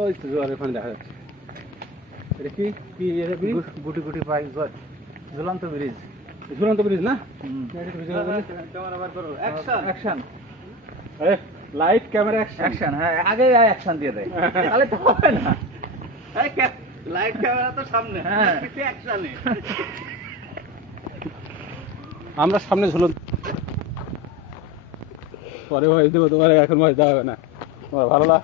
ওই তো জোয়ারের পানি দেখা যাচ্ছে। এটা কি কি ব্রিজ? গুটি গুটি পাই ঝুলন্ত ব্রিজ। ঝুলন্ত ব্রিজ না? Action light camera action. Action, হ্যাঁ আগে অ্যাকশন দিয়ে দেয়, তাহলে তো হবে না। লাইট ক্যামেরা তো সামনে, হ্যাঁ। পিছে অ্যাকশনে। আমরা সামনে ঝুলন্ত। পরে ভাই দেবো তোমার, এখন ভাই দেওয়া হবে না। তোমার ভালো লাগ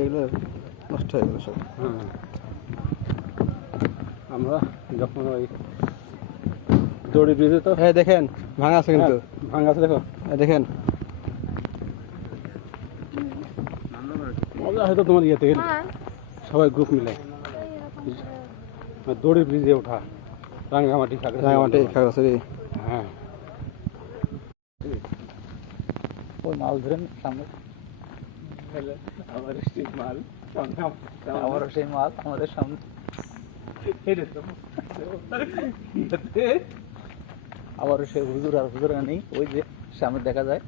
এগুলো নষ্ট হয়ে গেল সব। হ্যাঁ, আমরা যখন ওই দড়ি ব্রিজে তো হ্যাঁ দেখেন ভাঙা আছে কিন্তু, ভাঙা আছে দেখো। দেখেন মজা হয়তো তোমার ইয়েতে গেলে সবাই গ্রুপ মিলে দড়ি ব্রিজে ওঠা, রাঙ্গামাটি রাঙামাটি খাগড়াছড়ি। হ্যাঁ, ওই মাল ধরেন সামনে, আবার স্টিক মাল আবারও সেই মাল আমাদের সামনে। আবারও সেই হুজুর আর হুজুরা নেই, ওই যে সামনে দেখা যায়।